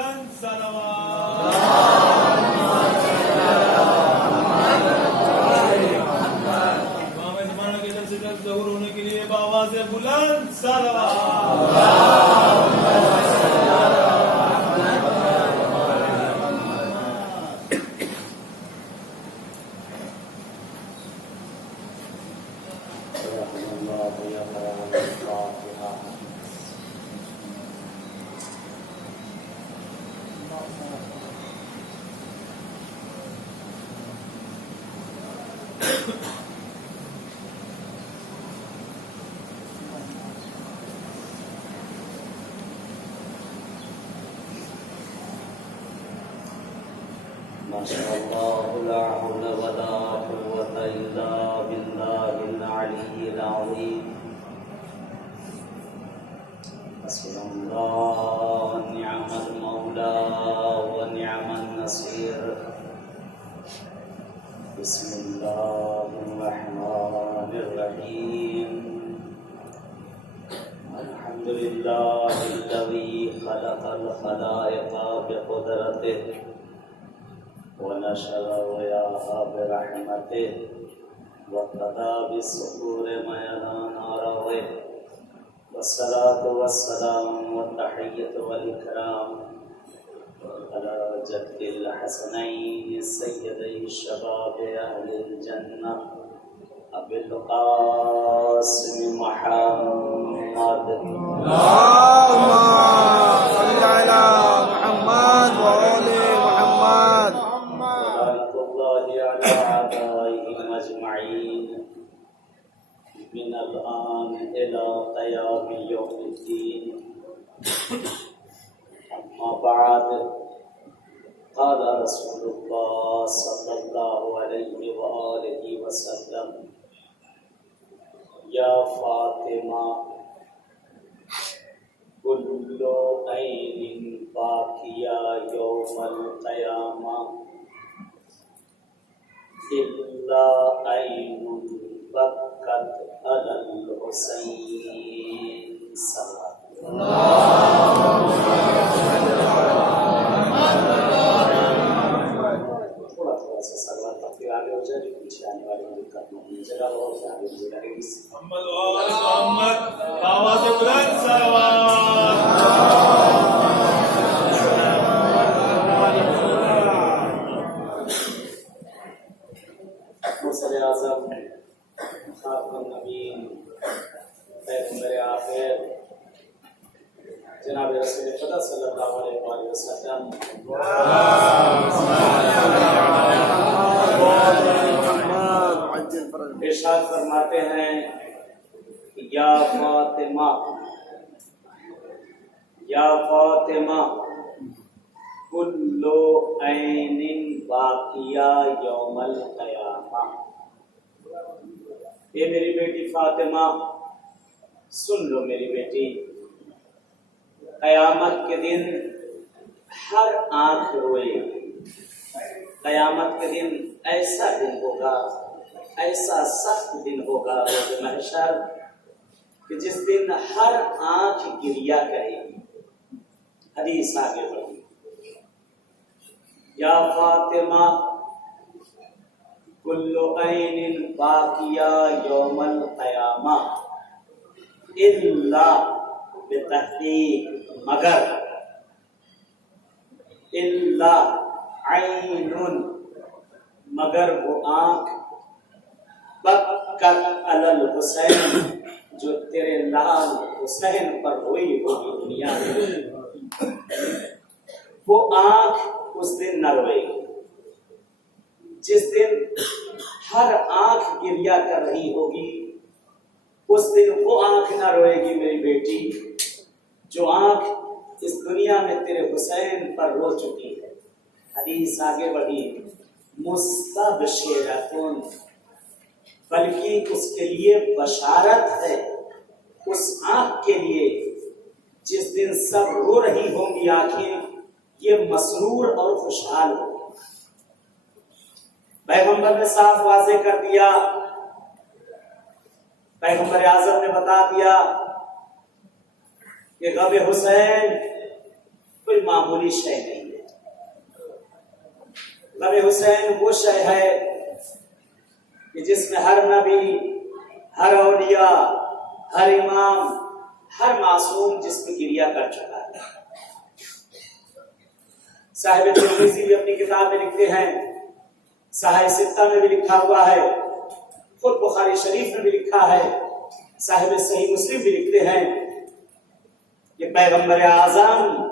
बुलंद सलावत। इमाम ज़माना के दर से ज़हूर होने के लिए आवाज़ बुलंद सलावत। माशाअल्लाह ला हौला वला कुव्वता इल्ला बिल्लाहिल अलिय्यिल अज़ीम। हस्बुनल्लाहु व निअमल मौला व निअमन नसीर। बिस्मिल्लाहिर रहमानिर रहीम। अल्हम्दुलिल्लाहिल्लज़ी खलक़ल खलाइक़ा बिक़ुद्रतिही वनशर वयाहा बिरहमतिही वक़दा बिस्सुरूर मयदान आरावे। वस्सलातु वस्सलामु वत्तहिय्यतु वल इकराम अला जद्दिल हसनैन सय्यदै शबाब अहलिल जन्नह अबिल क़ासिम मुहम्मद। मिनल आन इला क़याम यौमिद्दीन। अम्मा बाद क़ाल रसूलुल्लाह सल्लल्लाहु अलैहि व आलिहि वसल्लम या फ़ातिमा कुल्लु ऐनिन बाक़िया यौमल क़यामा इल्ला ऐनुन बक्कत अलल हुसैन सल्लल्लाहु थोड़ा थोड़ा सा सलवात तक आगे हो जाए, पीछे आने वाले को दिक्कत नहीं। जगह बहुत आगे हो जाएगी। मोहम्मद आवाज़ बुलंद सलावत। मुर्सले आज़म खातमुन नबीन पैगंबर आखिर जनाब रसूल खुदा सल्लल्लाहु अलैहि वसल्लम इरशाद फरमाते हैं या फातिमा कुल्लु ऐनिन बाक़िया यौमल क़यामा। ये मेरी बेटी फातिमा सुन लो मेरी बेटी, क़यामत के दिन हर आंख रोएगी। क़यामत के दिन ऐसा दिन होगा, ऐसा सख्त दिन होगा रोज़ महशर कि जिस दिन हर आंख गिरिया करेगी। हदीस आगे बढ़ी। या फातिमा कुल्लु ऐनिन बाक़िया यौमल क़यामा इल्ला बितहक़ीक़ मगर इल्ला ऐनुन मगर वो आँख बक्कत अलल हुसैन जो तेरे लाल हुसैन पर रोई होगी दुनिया में, वो आँख उस दिन न रोएगी। जिस दिन हर आँख गिरिया कर रही होगी उस दिन वो आँख न रोएगी मेरी बेटी जो आँख इस दुनिया में तेरे हुसैन पर रो चुकी है। हदीस आगे बढ़ी। मुस्तबशिरतुन बल्कि उसके लिए बशारत है, उस आँख के लिए जिस दिन सब रो रही होंगी आंखें, ये मसरूर और खुशहाल होंगी। पैगंबर ने साफ वाज़ेह कर दिया, पैगंबर आज़म ने बता दिया कि गम हुसैन कोई मामूली शय नहीं है। गम हुसैन वो शय है कि जिसमें हर नबी, हर औलिया, हर इमाम, हर मासूम जिसमें गिरिया कर चुका है। साहिब तिर्मिज़ी भी अपनी किताब में लिखते हैं, साहिब सित्ता में भी लिखा हुआ है, खुद बुखारी शरीफ में भी लिखा है, साहिब सही मुस्लिम भी लिखते हैं कि पैगंबर आजम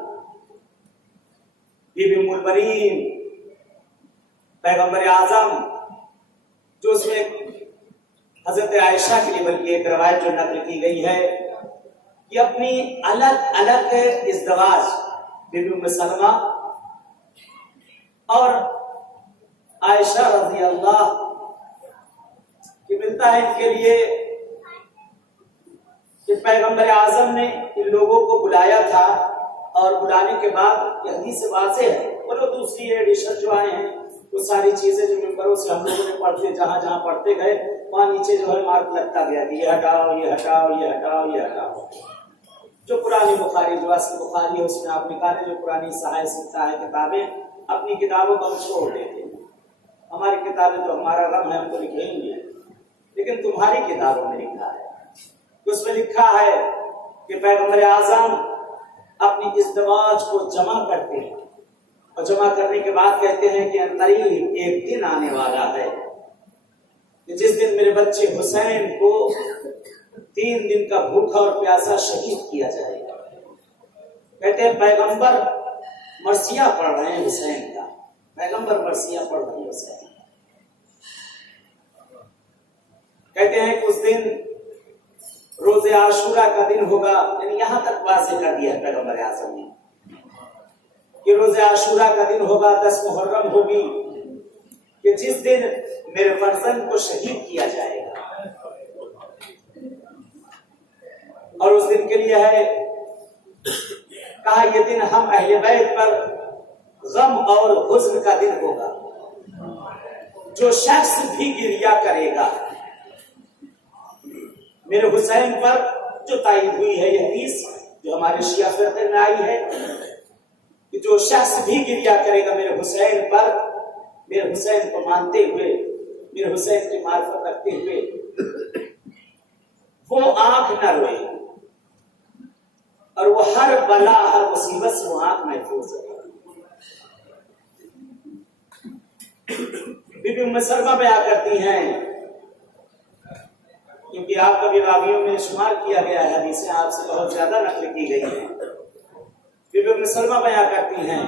बीबी उम्मुल बनीन, पैगंबर आजम जो उसमें हजरत आयशा के लिए बल्कि एक रवायत जो नकल की गई है कि अपनी अलग अलग इज़्दवाज बीबी उम्मे सलमा और आयशा रज़ी अल्लाह की मिलता है इनके लिए कि पैगंबर आजम ने इन लोगों को बुलाया था और बुलाने के बाद ये हदीस वाज़ेह है, बोलो दूसरी एडिशन जो आए हैं वो सारी चीजें जो मिंबरों से हम लोगों ने पढ़ते जहां जहां पढ़ते गए वहां नीचे जो है मार्क लगता गया कि ये हटाओ, ये हटाओ, ये हटाओ, ये हटाओ। जो पुरानी बुखारी जो असली बुखारी है उसमें आप निकालें, जो पुरानी सहाय सिक्ता है किताबें, अपनी किताबों को हम छोड़ देते हैं। हमारी किताबें तो हमारा गम है, हम तो लिखेंगे, लेकिन तुम्हारी किताबों में लिखा है, उसमें लिखा है कि पैगंबर आजम अपनी इज़्दवाज को जमा करते हैं और जमा करने के बाद कहते हैं कि करीब एक दिन आने वाला है कि जिस दिन मेरे बच्चे हुसैन को 3 दिन का भूखा और प्यासा शहीद किया जाएगा। कहते हैं पैगंबर मरसिया पढ़ रहे हैं हुसैन का, पैगंबर मरसिया पढ़ रहे हैं हुसैन। कहते हैं कि उस दिन रोजे आशूरा का दिन होगा, यानी यहां तक वाज़ेह कर दिया पैगंबर आज़म ने कि रोजे आशूरा का दिन होगा, 10 मुहर्रम होगी कि जिस दिन मेरे फर्जंद को शहीद किया जाएगा। और उस दिन के लिए है कहा यह दिन हम अहले बैत पर गम और हुज़्न का दिन होगा। जो शख्स भी गिरिया करेगा मेरे हुसैन पर, जो तायद हुई है यह हदीस जो हमारे शिया फिरके में आई है कि जो शख्स भी गिरिया करेगा मेरे हुसैन पर, मेरे हुसैन को मानते हुए, मेरे हुसैन की मार्फत रखते हुए, वो आंख न रोए और वो हर बला हर मुसीबत से वो आंख महफूज है। बीबी उम्मे सलमा बयान करती हैं, क्योंकि आपका भी रावियों में शुमार किया गया है, हदीसें आपसे बहुत ज्यादा नकल की गई हैं। बीबी उम्मे सलमा बयान करती हैं,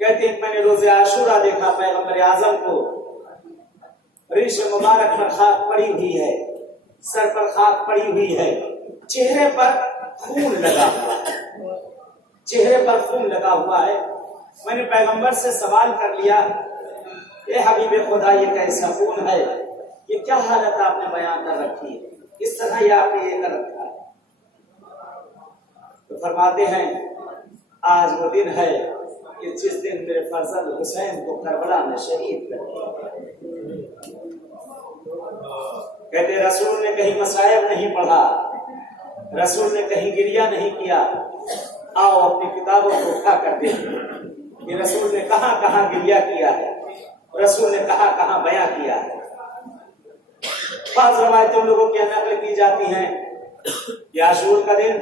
कहती हैं मैंने रोजे आशूरा देखा, पैगंबर आजम को रीश मुबारक पर खाक पड़ी हुई है, सर पर खाक पड़ी हुई है, चेहरे पर खून लगा हुआ है, चेहरे पर खून लगा हुआ है। मैंने पैगंबर से सवाल कर लिया, ए हबीबे खुदा ये कैसा खून है, ये क्या हालत आपने बयान कर रखी है, इस तरह ये आपने ये कर रखा है। तो फरमाते हैं आज वो दिन है कि जिस दिन मेरे फर्जंद हुसैन को करबला में शहीद कर दिया। कहते रसूल ने कहीं मसायब नहीं पढ़ा, रसूल ने कहीं गिरिया नहीं किया। आओ अपनी किताबों को उठा कर देखें कि रसूल ने कहां कहां गिरिया किया है, रसूल ने कहां कहां बयां किया है। बाज़ रवायतों लोगों की नकल की जाती हैं कि आशूर का दिन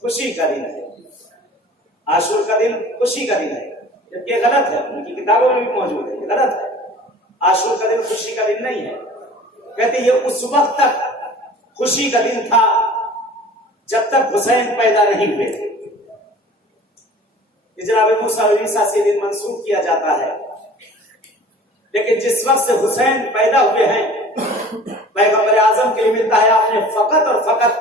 खुशी का दिन है, आशूर का दिन खुशी का दिन है, जबकि गलत है, उनकी किताबों में भी मौजूद है, गलत है। आशूर का दिन खुशी का दिन नहीं है। कहते ये उस वक्त तक खुशी का दिन था जब तक हुसैन पैदा नहीं हुए थे। जनाब मूसा और ईसा से दिन मंसूब किया जाता है, लेकिन जिस वक्त से हुसैन पैदा हुए हैं पैगंबर आजम के लिए मिलता है आपने फकत और फकत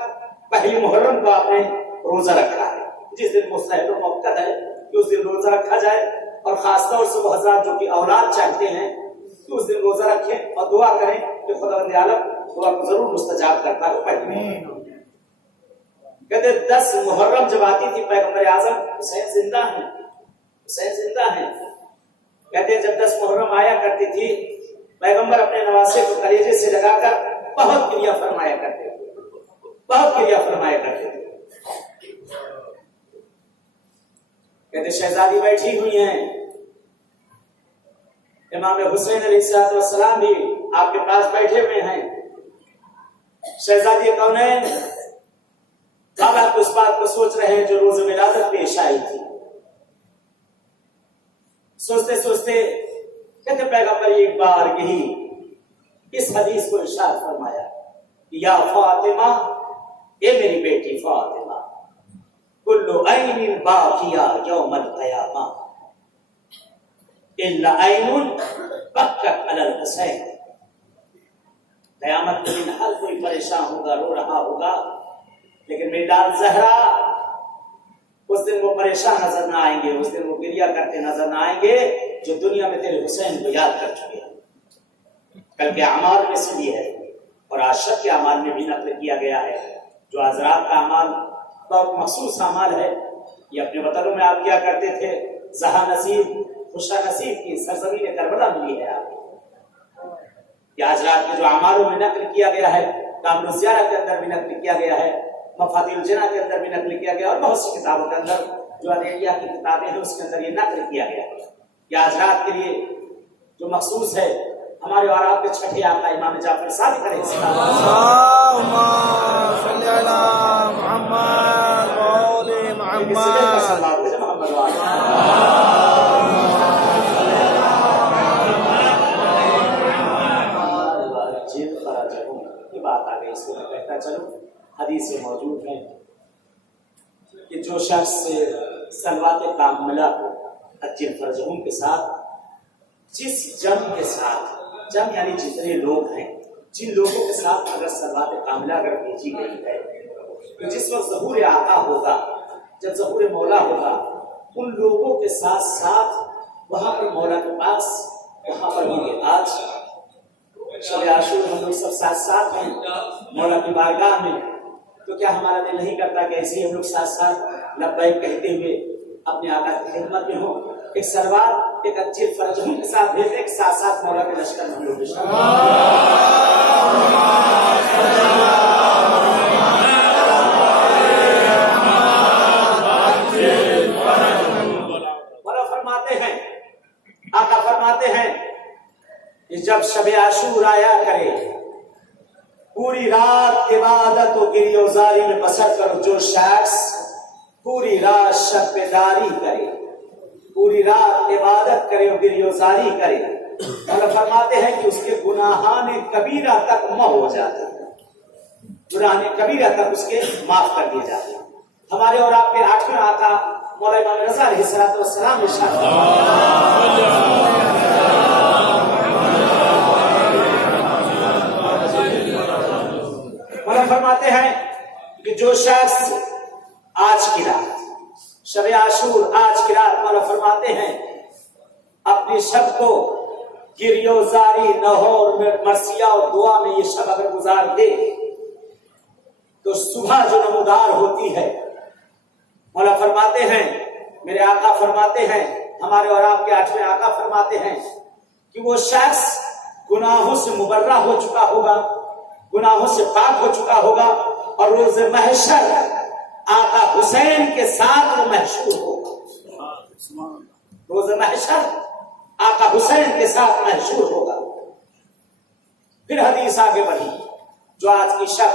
पहली मुहर्रम को आपने रोजा रखा है, जिस दिन मुस्तहब और मुक्कद है कि उस दिन रोजा रखा जाए। और खासतौर से वो हजरात जो कि औलाद चाहते हैं कि उस दिन रोजा रखें और दुआ करें कि खुदावंद आलम दुआ को जरूर मुस्तजाब करता है। कहते 10 मुहर्रम जब आती थी पैगंबर आजम, हुसैन जिंदा है, हुसैन जिंदा है। कहते जब 10 मुहर्रम आया करती थी पैगंबर अपने नवासे को कलेजे से लगाकर बहुत क्रिया फरमाया करते थे, बहुत क्रिया फरमाया करते थे। कहते शहजादी बैठी हुई हैं, इमाम हुसैन अलैहिस्सलाम भी आपके पास बैठे हुए हैं। शहजादी कौनैन बाबा उस बात को सोच रहे हैं जो रोज विलादत पेश आई थी। सोचते सोचते कहते पैगंबर एक बार यही इस हदीस को इरशाद फरमाया, या फातिमा, ए मेरी बेटी फातिमा, कुल्लु ऐनिन बाकिया यौमल क़यामा इल्ला ऐनुन बक्कत अलल हुसैन। क़यामत के दिन हर कोई परेशान होगा, रो रहा होगा, लेकिन मेरी लाल ज़हरा उस दिन वो परेशान नजर ना आएंगे, उस दिन वो गिरिया करते नजर ना आएंगे जो दुनिया में तेरे हुसैन को याद कर चुके हैं। कल के अमाल में से भी है और आशक के अमाल में भी नकल किया गया है। जो हजरात का अमाल बहुत मखसूस अमाल है, ये अपने वतनों में आप क्या करते थे। जहां नसीब खुशा नसीब की सरजमीन करबला मिली है आपको। हजरात के जो अमालों में नकल किया गया है, कामिल ज़ियारा के अंदर भी नकल किया गया है, मफातिल जना के अंदर भी नकल किया गया और बहुत सी किताबों के अंदर जो अरेबिया की किताबें हैं उसके अंदर ये नकल किया गया है। यह हजरात के लिए जो मखसूस है हमारे और आपके छठे आका इमाम जाफर सादिक अलैहिस्सलाम। की बात आ गई, इसको मैं कहता चलूं, हदीस में मौजूद है कि जो शख्स सलवात कामिला को अज्जिल फरजहुम के साथ, जिस जम के साथ, जम यानी जितने लोग हैं, जिन लोगों के साथ अगर सलवात कामिला अगर भेजी गई है, तो जिस वक्त ज़हूर आका होगा, जब ज़हूर मौला होगा, उन लोगों के साथ साथ वहां पर मौला के पास वहां पर होंगे। आज शब आशूर हम लोग सब साथ साथ हैं मौला की बारगाह में, तो क्या हमारा दिल नहीं करता कि ऐसे ही हम लोग साथ साथ लब्बैक कहते हुए अपने आका की खिदमत में हो। एक सलवार एक अच्छे फरजों के साथ भेजे, एक साथ साथ मौला के लश्कर हम लोग आका फरमाते हैं कि जब शब आशूर आया करे, पूरी रात इबादत और गिरियोजारी में बसर करो। जो शख्स पूरी रात शब्दारी करे, पूरी रात इबादत करे और गिरियोजारी करे, अल्लाह फरमाते हैं कि उसके गुनाहाने कबीरा तक माफ हो जाते हैं, गुनाहाने कबीरा तक उसके माफ कर दिए जाते हैं। हमारे और आपके आठवें आका मौला इमाम रज़ा अलैहिस्सलाम इरशाद फरमाते हैं कि जो शख्स आज की रात शब आशूर, आज की रात मौला फरमाते हैं अपनी शब को गिरियोजारी, नहौर, मरसिया और दुआ में ये शब अगर गुजार दे तो सुबह जो नमूदार होती है, मौला फरमाते हैं, मेरे आका फरमाते हैं, हमारे और आपके आठवें आका फरमाते हैं कि वो शख्स गुनाहों से मुबर्रा हो चुका होगा, गुनाहों से पाक हो चुका होगा और रोज़ महशर आका हुसैन के साथ वो महशूर होगा। रोज़ महशर आका हुसैन के साथ महशूर होगा। फिर हदीस आगे बढ़ी, जो आज की शब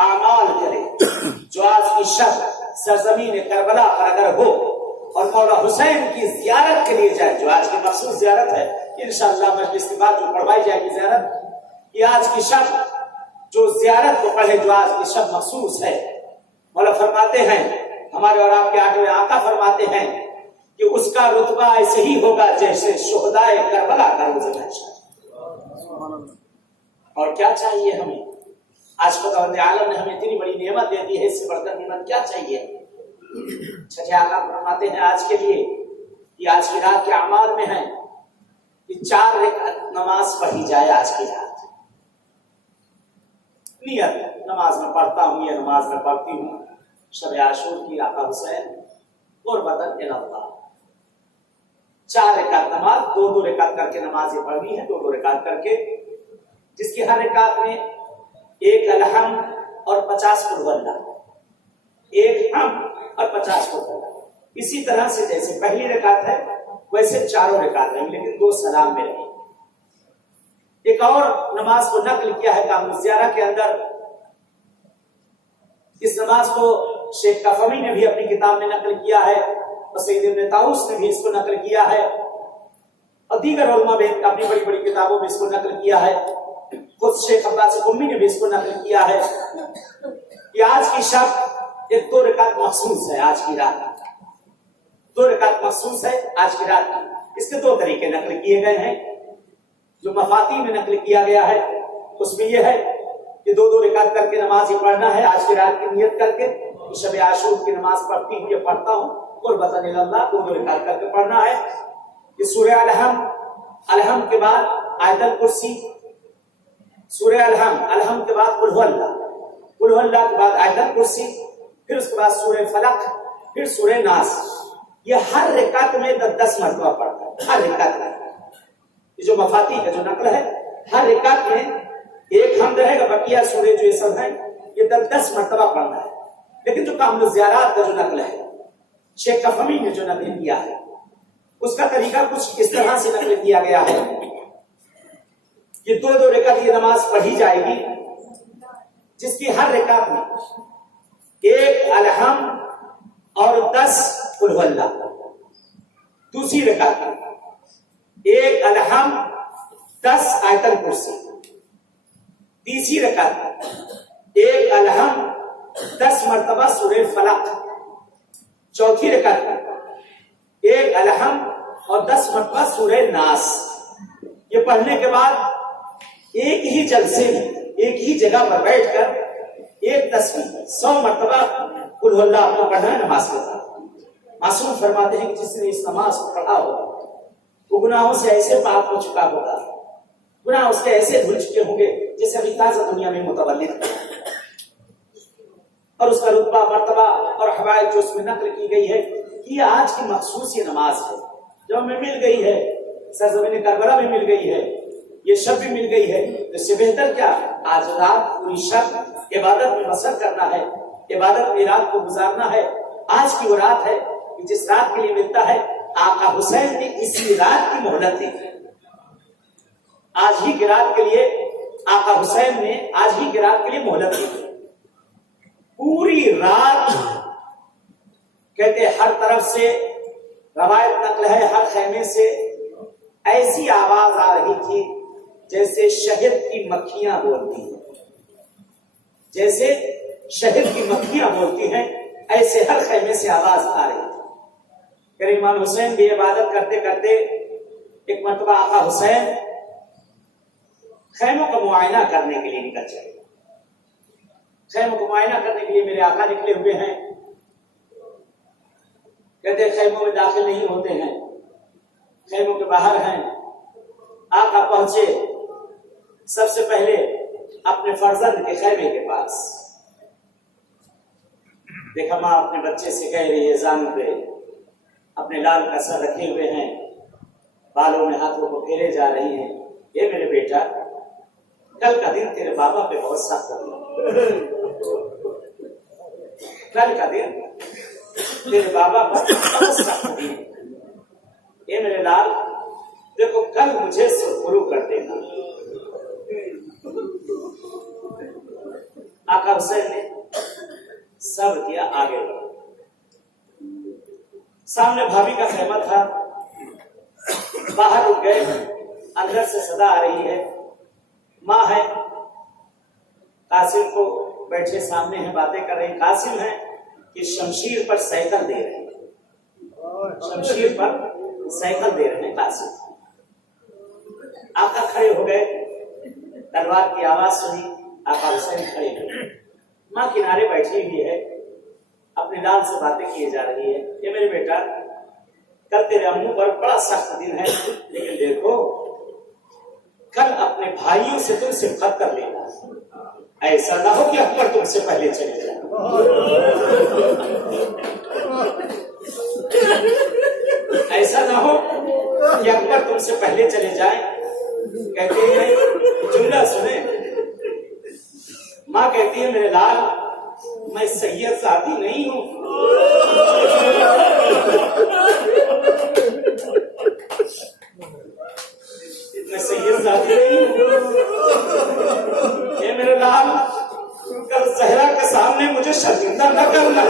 आमाल करे, जो आज की शब सरजमीन करबला पर अगर हो और मौला हुसैन की ज़ियारत के लिए जाए, जो आज की मखसूस ज़ियारत है, इंशाअल्लाह मजलिस के बाद जो पढ़वाई जाएगी ज़ियारत, ये आज की शब जो ज़ियारत को पढ़े, जो आज की शब मखसूस है, मौला फरमाते हैं, हमारे और आपके आठवें आका फरमाते हैं कि उसका रुतबा ऐसे ही होगा जैसे शुहदाए करबला का रोज़ महशर। और क्या चाहिए हमें? आज खुदावंद आलम ने हमें इतनी बड़ी नेमत दे दी है, इससे बढ़कर नेमत क्या चाहिए? छठे आका फरमाते हैं आज के लिए कि आज की रात के अमाल में है कि 4 रकात नमाज पढ़ी जाए। आज की रात नियत नमाज में पढ़ता हूँ या नमाज में पढ़ती हूँ शब आशूर की आका हुसैन और बदन इल्लाह। 4 रकात नमाज, 2-2 रकात करके नमाज ये पढ़नी है, 2-2 रकात करके, जिसकी हर रकात में 1 अलहम्द और 50 कुल वल्लाह, 1 हम और 50 कुल वल्लाह। इसी तरह से जैसे पहली रकात है वैसे चारों रकात रहेंगे, लेकिन 2 सलाम में रहेंगे। एक और नमाज को नकल किया है कामिल ज़ियारा के अंदर। इस नमाज को शेख कफवी ने भी अपनी किताब में नकल किया है और सैयद इब्न ताऊस ने भी इसको नकल किया है और दीगर उलमा ने अपनी बड़ी बड़ी किताबों में इसको नकल किया है। खुद शेख अब्बास कुम्मी ने भी इसको नकल किया है कि आज की शब एक 2 रकात मखसूस है। आज की रात 2 रकात मखसूस है आज की रात की। इसके 2 तरीके नकल किए गए हैं। जो मफाती में नकल किया गया है उसमें यह है कि 2-2 रकात करके नमाज ही पढ़ना है आज की रात की नियत करके। शब आशूर की नमाज पढ़ती हुई पढ़ता हूँ और बतन अल्लाह 2-2 रकात करके पढ़ना है। कि सूरह अलहम के बाद आयतल कुर्सी, सूरह अलहम के बाद कुल हुवल्लाह के बाद आयतल कुर्सी, फिर उसके बाद सूरह फलक, फिर सूरह नास। ये हर रकात में 10 मरतबा पढ़ता है। हर रकात में जो मफाती का जो नकल है हर रकात में एक हमद रहेगा, बकिया सूरह जो ये सब है ये 10 मरतबा पढ़ना है। लेकिन जो कामिल ज़ियारात का जो नकल है शेख कफवी ने जो नकल किया है उसका तरीका कुछ इस तरह से नकल किया गया है कि 2-2 रकात ये नमाज पढ़ी जाएगी जिसकी हर रकात में 1 अलहम और 10 कुल हुवल्लाह। दूसरी रकात में 1 अलहम 10 आयतल कुर्सी। तीसरी रकात में 1 अलहम 10 मरतबा सूरह फलक। चौथी रकात में 1 अलहम और 10 मरतबा सूरह नास। ये पढ़ने के बाद एक ही जलसे में एक ही जगह पर बैठकर एक तस्बीह 100 मरतबा कुल हुवल्लाह आपको पढ़ना है नमाज के साथ। मासूम फरमाते हैं कि जिसने इस नमाज को पढ़ा होगा वो गुनाहों से ऐसे पाक हो चुका होगा, गुनाह उसके ऐसे धुल चुके होंगे जैसे अभी ताजा दुनिया में मुतवल्लिद, और उसका रुतबा मर्तबा और हवाए जो उसमें नकल की गई है कि आज की मखसूस ये नमाज है जो हमें मिल गई है, सरज़मीन करबला में मिल गई है, ये शब भी मिल गई है। इससे बेहतर क्या आज रात पूरी शब इबादत में बसर करना है, इबादत में रात को गुजारना है। आज की वो रात है कि जिस रात के लिए मिलता है आका हुसैन ने इसी रात की मोहलत दी। आज ही की रात के लिए आका हुसैन ने आज ही की रात के लिए मोहलत दी। पूरी रात कहते हर तरफ से रवायत नकल है, हर खैमे से ऐसी आवाज आ रही थी जैसे शहद की मक्खियां बोलती हैं, जैसे शहद की मक्खियां बोलती हैं, ऐसे हर खैमे से आवाज आ रही थी। इमाम हुसैन भी इबादत करते करते एक मरतबा आका हुसैन खैमों का मुआयना करने के लिए निकल चले। खैमों को मुआयना करने के लिए मेरे आका निकले हुए हैं। कहते खैमों में दाखिल नहीं होते हैं, खैमों के बाहर हैं। आका पहुंचे सबसे पहले अपने फर्जंद के खैमे के पास। देखा माँ अपने बच्चे से कह रही है, जान पे अपने लाल का सर रखे हुए हैं, बालों में हाथों को फेरे जा रही हैं। ये मेरे बेटा कल का दिन तेरे बाबा पे बहुत सख्त है, कल का दिन तेरे बाबा पर बहुत सख्त है। ये मेरे लाल देखो कल मुझे सुरखुरू कर देना। आका हुसैन ने सब किया, आगे बढ़ा। सामने भाभी का खेमा था, बाहर रुक गए। अंदर से सदा आ रही है, माँ है, कासिम को बैठे सामने हैं, बातें कर रहे हैं। कासिम है कि शमशीर पर साइकिल दे रहे हैं, शमशीर पर साइकिल दे रहे हैं कासिम। आका खड़े हो गए, तलवार की आवाज सुनी, आका हुसैन खड़े हुए। माँ किनारे बैठी हुई है, अपने लाल से बातें किए जा रही है। ये मेरे बेटा कल तेरे अम्मू पर बड़ा सख्त दिन है, लेकिन देखो कल अपने भाइयों से तुम सिफत कर लेना, ऐसा ना हो कि अकबर तुमसे पहले चले जाए। ऐसा ना हो कि अकबर तुमसे पहले चले जाए। कहते हैं जुमला सुने, माँ कहती है मेरे लाल मैं सैयद सादी नहीं हूं। मैं सैयद सादी नहीं हूं। ये मेरे लाल, कल जहरा के सामने मुझे शर्मिंदा न करना।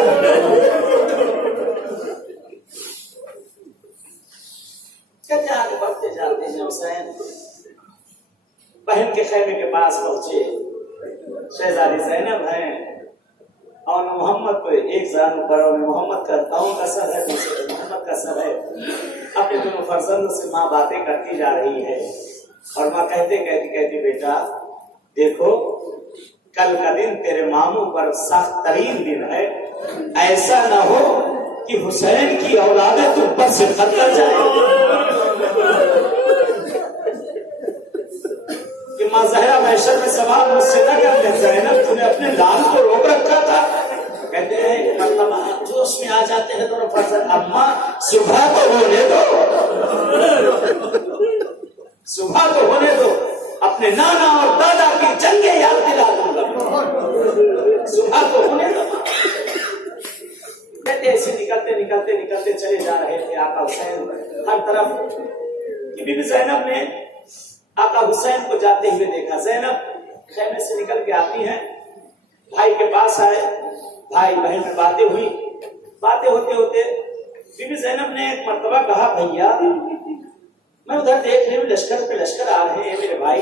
कहते आगे बढ़ते जाते हैं हुसैन बहन के खैमे के पास पहुंचे। शहजादी ज़ैनब हैं और मोहम्मद को एक जान पर और मोहम्मद का पाँव का सर है, दूसरे मोहम्मद का सर है। अपने दोनों फर्जंदों से माँ बातें करती जा रही है और माँ कहते कहती कहती बेटा देखो कल का दिन तेरे मामू पर सख्त तरीन दिन है, ऐसा न हो कि हुसैन की औलादें तुम पर से कत्ल जाए। कि माँ जहरा महशर में सवाल मुझसे न कर ले ज़ैनब, तूने अपने लाल को रोक रखा था। कहते हैं मतलब जोश में आ जाते हैं दोनों फर्जंद। अम्मा सुबह तो होने दो, सुबह तो होने दो, अपने नाना और दादा की जंगे याद दिला दूंगा, सुबह तो होने दो। कहते ऐसे निकलते निकलते निकलते चले जा रहे थे आका हुसैन हर तरफ। बीबी ज़ैनब ने आका हुसैन को जाते हुए देखा। ज़ैनब खैमे से निकल के आती हैं, भाई के पास आए, भाई बहन में बातें हुई। बातें होते होते बीबी ज़ैनब ने एक मर्तबा कहा भैया मैं उधर देख रही हूँ लश्कर पे लश्कर आ रहे हैं मेरे भाई,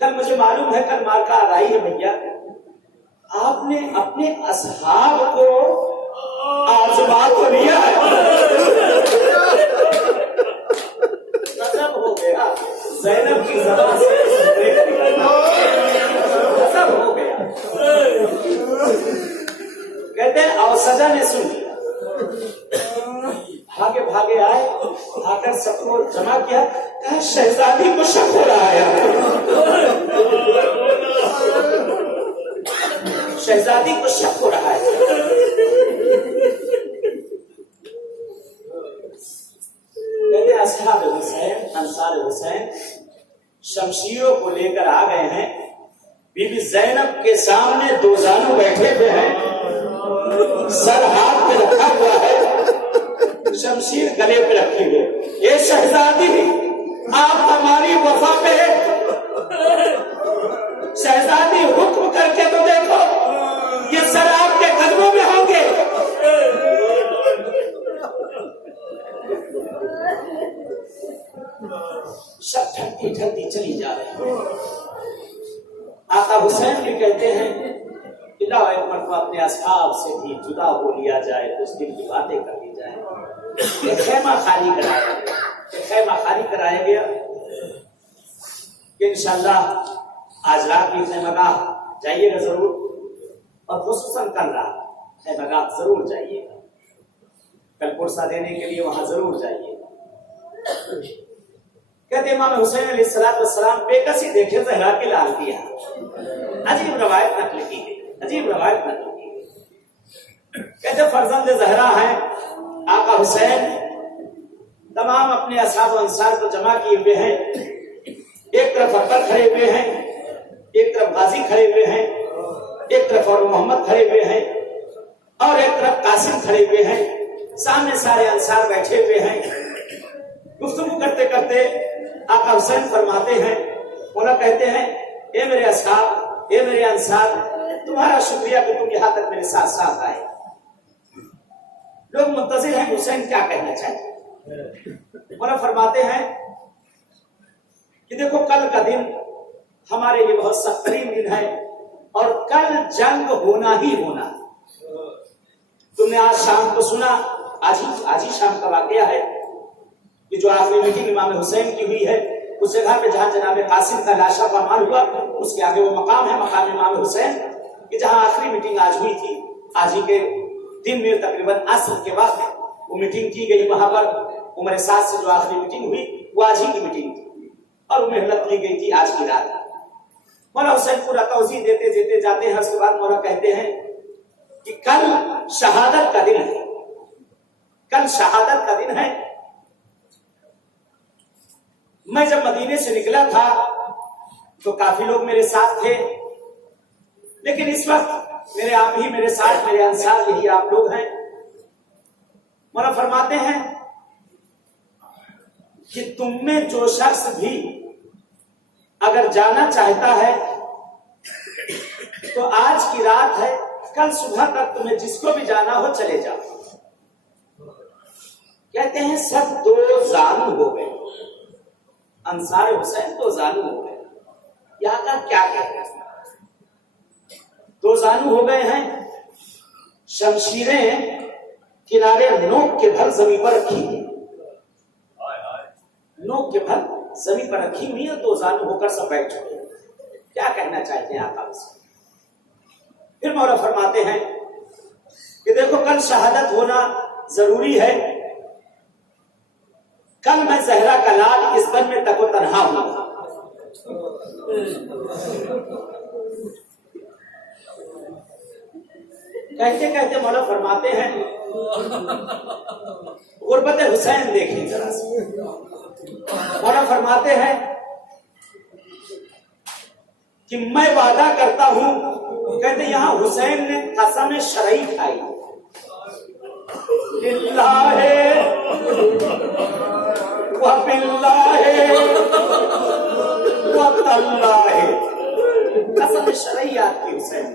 कल मुझे मालूम है कल मार्का आ रही है भैया, आपने अपने असहाब को आजमा तो लिया है। गजब हो गया ज़ैनब की ज़बान से गजब हो गया। कहते हैं और सजा ने सुन लिया, भागे भागे आए, आकर सबको जमा किया, कहा शहजादी को शक हो रहा है, शहजादी को शक हो रहा है। कहते असहाब हुसैन अंसार हुसैन शमशीरों को लेकर आ गए हैं। बीबी ज़ैनब के सामने दो जानू बैठे हुए हैं, सर हाथ पे रखा हुआ है, शमशीर गले पे रखी हुई। ये शहजादी आप हमारी वफा पे, शहजादी हुक्म करके तो देखो ये सर आपके कदमों में होंगे। सब ढलती ढलती चली जा रही है। आका हुसैन भी कहते हैं कि लाओ एक मरतबा अपने असहाब से भी जुदा हो लिया जाए, कुछ दिन की बातें कर ली जाए। एक खैमा खाली कराया गया, एक खैमा खाली कराया गया कि इंशाअल्लाह आज रात भी खैमागाह जाइएगा जरूर, और खुसूसन कल रात खैमागाह जरूर जाइएगा, कल पुरसा देने के लिए वहां जरूर जाइएगा। कहते इमाम हुसैन अलैहिस्सलाम बेकसी देखे ज़हरा के लाल किया। अजीब रवायत नकल की है, अजीब रवायत नकल की है। कहते फर्जंद ज़हरा हैं आका हुसैन, तमाम अपने असहाब अंसार को जमा किए हुए हैं। एक तरफ अकबर खड़े हुए हैं, एक तरफ गाजी खड़े हुए हैं, एक तरफ और मोहम्मद खड़े हुए हैं, और एक तरफ कासिम खड़े हुए हैं। सामने सारे अंसार बैठे हुए हैं। गुफ्तगू करते करते आका हुसैन फरमाते हैं, उन्हें कहते हैं ए मेरे असहाब, ए मेरे अंसार, तुम्हारा शुक्रिया कि तुम यहाँ तक मेरे साथ साथ आए। लोग मुंतज़िर हैं हुसैन क्या कहना चाहिए। उन्हें फरमाते हैं कि देखो कल का दिन हमारे लिए बहुत सख्त तरीन दिन है और कल जंग होना ही होना। तुमने आज शाम को सुना, आज ही शाम का वाकया है कि जो आखिरी मीटिंग इमाम हुसैन की हुई है उस जगह पे जहां जनाब कासिम का लाशा पामाल हुआ, उसके आगे वो मकाम है मकाम इमाम हुसैन, कि जहां आखिरी मीटिंग आज हुई थी। आज ही के दिन में तकरीबन असर के बाद वो मीटिंग की गई। वहां पर उम्र साथ से जो आखिरी मीटिंग हुई वो आज ही की मीटिंग थी और मेहनत ली गई थी आज की रात। मौला हुसैन पूरा तौज़ीह देते देते जाते हैं। उसके बाद मौला कहते हैं कि कल शहादत का दिन है, कल शहादत का दिन है। मैं जब मदीने से निकला था तो काफी लोग मेरे साथ थे। लेकिन इस वक्त मेरे आप ही मेरे साथ मेरे अंसार यही आप लोग हैं। मौला फरमाते हैं कि तुम में जो शख्स भी अगर जाना चाहता है तो आज की रात है, कल सुबह तक तुम्हें जिसको भी जाना हो चले जाओ। कहते हैं सब दो जानू हो गए, अंसार हुसैन दो जानू हो गए। यहां का क्या कहते हैं? दो जानू हो गए हैं, शमशीरें किनारे नोक के भर जमीन पर रखी हुई, नोक के भर जमीन पर रखी हुई है, दो जानू होकर सब बैठ चुके। क्या कहना चाहते हैं आका से? फिर मौला फरमाते हैं कि देखो कल शहादत होना जरूरी है, कल मैं जहरा का लाल इस बन में तको तन्हा हूं। कहते कहते मौला फरमाते हैं गुरबत हुसैन देखिए जरा से। मौला फरमाते हैं कि मैं वादा करता हूं, कहते यहां हुसैन ने कसम शरई खाई, लिल्लाहे व बिल्लाहे व तल्लाहे, कसम शरई याद की हुसैन।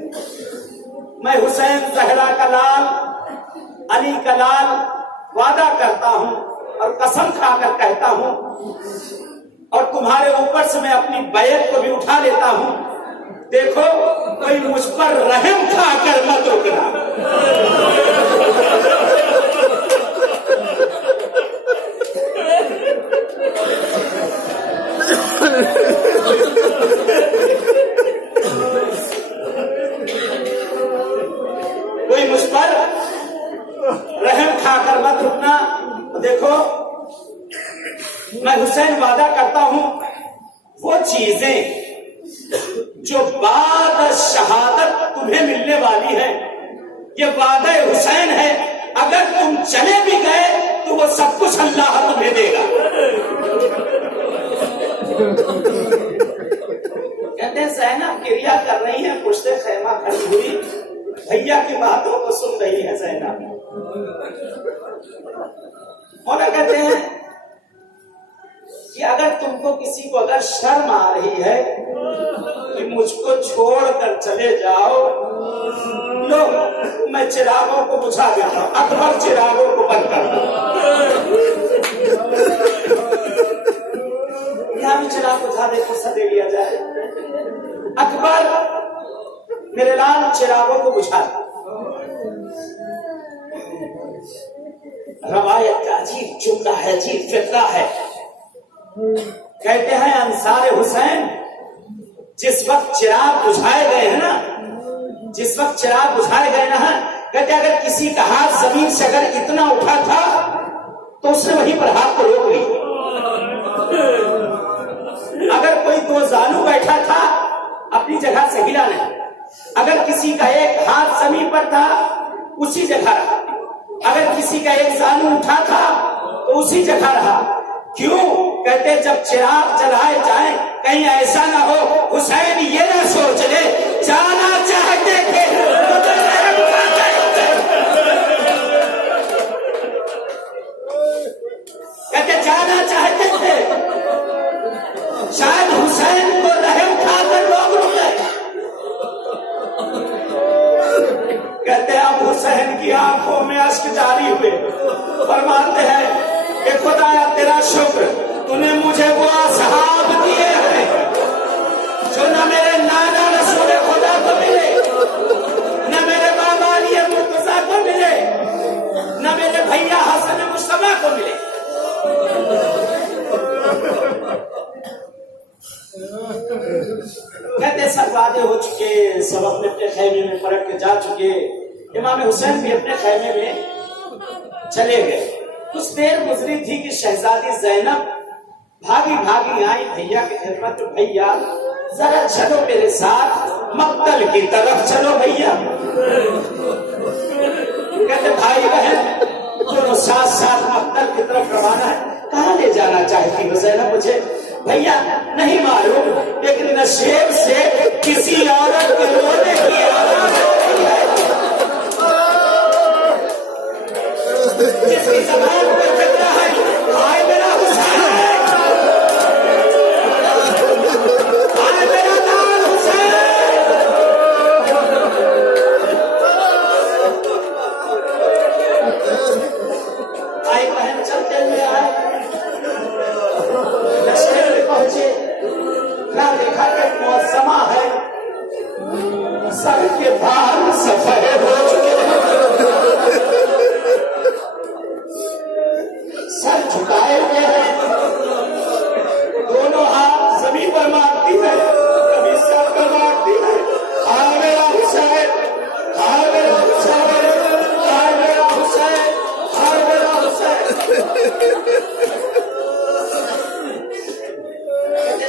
मैं हुसैन जहरा का लाल अली का लाल वादा करता हूं और कसम खाकर कहता हूं, और तुम्हारे ऊपर से मैं अपनी बैत को भी उठा लेता हूं, देखो कोई मुझ पर रहम खाकर मत रुकना। कोई मुझ पर रहम खाकर मत रुकना। देखो मैं हुसैन वादा करता हूं वो चीजें जो बाद शहादत तुम्हें मिलने वाली है, ये वादा हुसैन है, अगर तुम चले भी गए तो वो सब कुछ अल्लाह तुम्हें देगा। कहते हैं ज़ैनब क्रिया कर रही है, पुश्ते खैमा खड़ी हुई, भैया की बातों को सुन रही है ज़ैनब। मौला कहते हैं कि अगर तुमको किसी को अगर शर्म आ रही है कि मुझको छोड़कर चले जाओ, लो मैं चिरागों को बुझा देता हूं, अकबर चिरागों को बंद कर दो। यहां भी चिराग बुझा दे, फुर्सत दे लिया जाए। अकबर मेरे लाल चिरागों को बुझा दो। रवायत का अजीब जुमला है, अजीब फितरा है। कहते हैं अंसार हुसैन जिस वक्त चिराग बुझाए गए हैं ना, जिस वक्त चिराग बुझाए गए ना, कहते अगर किसी का हाथ जमीन से अगर इतना उठा था तो उसने वहीं पर हाथ को रोक ली। अगर कोई दो जानू बैठा था अपनी जगह से हिला नहीं, अगर किसी का एक हाथ जमीन पर था उसी जगह रहा, अगर किसी का एक जानू उठा था तो उसी जगह रहा। क्यों? कहते जब चिराग जलाए जाए कहीं ऐसा ना हो हुसैन ये ना सोच ले जाना चाहते थे कहते जाना चाहते थे, शायद हुसैन को रहम खाकर लोग रुके। कहते अब हुसैन की आंखों में अश्क जारी हुए, फरमाते हैं कि खुदाया तेरा शुक्र, तूने मुझे वो असहाब दिए हैं जो न मेरे नाना रसूल खुदा को मिले, न मेरे बाबा अली मुर्तजा को मिले, न मेरे भैया हसन मुस्तफा को मिले। कहते सब वादे हो चुके, सब अपने अपने खैमे में पलट के जा चुके, इमाम हुसैन भी अपने खैमे में चले गए। कुछ देर गुजरी थी कि शहजादी ज़ैनब भागी भागी आई भैया की खिदमत। भैया जरा चलो मेरे साथ मक्तल की तरफ चलो भैया। कहते भाई बहन दोनों साथ साथ मक्तल की तरफ रवाना है। कहाँ ले जाना चाहती हो ज़ैनब मुझे? भैया नहीं मालूम, लेकिन नशेब से किसी औरत के रोने की आवाज आ रही है, जिसकी जबान पर फिक्र है, हाय मेरा हुसैन, हाय मेरा लाल हुसैन। भाई बहन चलते हुए आए, लश्कर में पहुंचे, क्या देखा कि मौसमा है, सर के बाल सफेद हो चुके हैं, सर झुकाए हुए हैं, दोनों हाथ जमीन पर मारती है, कभी सर पर मारती है, हाय मेरा हुसैन, हाय मेरा हुसैन, हाय मेरा हुसैन, हाय मेरा हुसैन।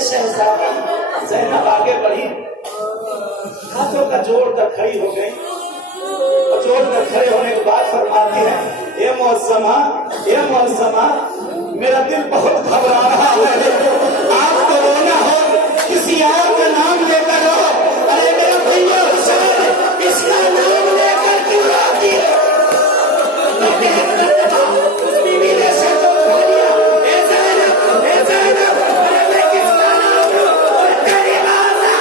शहजादी ज़ैनब आगे बढ़ी, हाथों का जोड़कर खड़ी हो गई और जोड़कर खड़े होने के बाद फरमाती है, ये मौसमा, मेरा दिल बहुत घबरा रहा है, आपको रोना हो किसी और का नाम लेकर रो, अरे मेरा भैया हुसैन इसका नाम लेकर क्यों रोती है? उस बीवी ने सर को उठा लिया, ए ज़ैनब, अरे मैं किसका नाम लूं? और तेरी बात है।